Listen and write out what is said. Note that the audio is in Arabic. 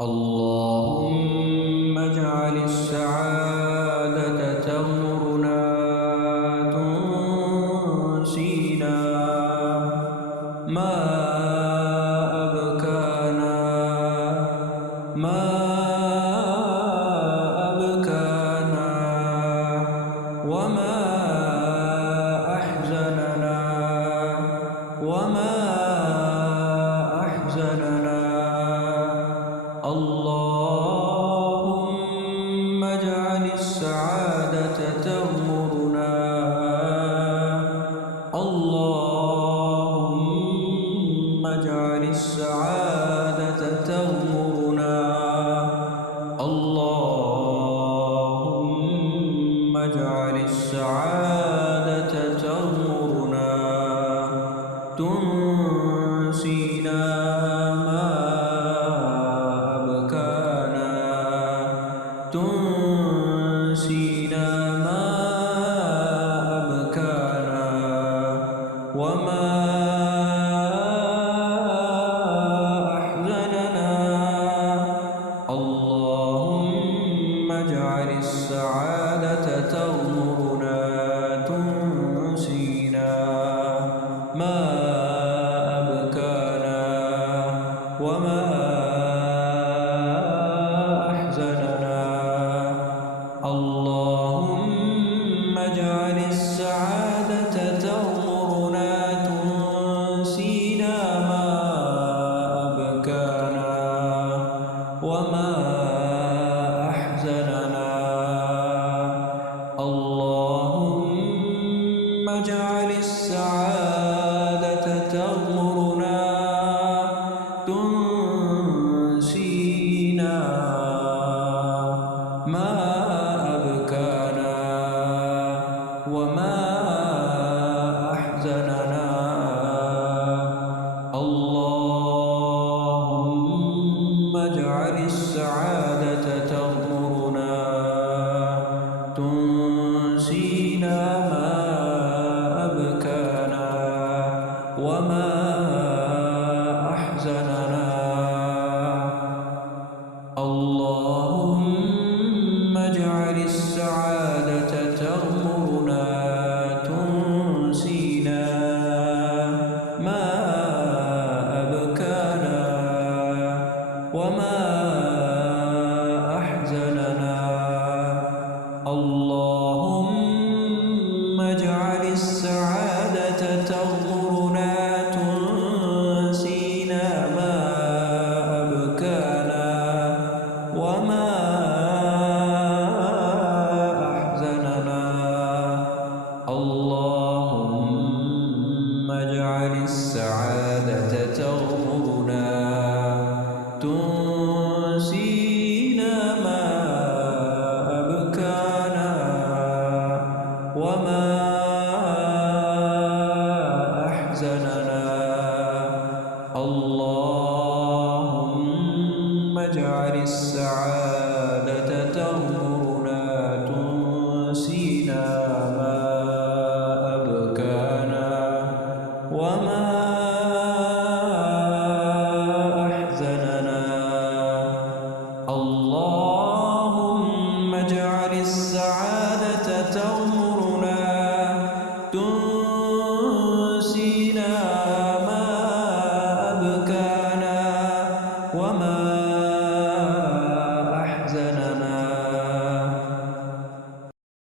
اللهم اجعل السعادة تغمرنا تنسينا ما أبكانا ما أبكانا وما أحزننا وما أحزننا اللهم اجعل السعادة تغمرنا اللهم اجعل السعادة تغمرنا اللهم اجعل السعادة تغمرنا تنسينا تنسينا ما أبكانا وما أحزننا اللهم اجعل السعادة تغمرنا تنسينا ما أبكانا وما اللهم اجعل السعادة تغمرنا تنسينا ما أبكانا وما أحزننا اللهم اجعل السعادة تغمرنا تنسينا ما أبكانا وما أحزننا اللهم اجعل السعادة تغمرنا تنسينا ما أبكانا وما أحزننا اللهم اجعل السعادة تغمرنا تنسينا ما أبكانا وما أحزننا اللهم اجعل السعادة تغمرنا تنسينا ما أبكانا وما أحزننا اللهم اجعل السعادة تغمرنا تنسينا ما أبكانا وما أحزننا اللهم اجعل السعادة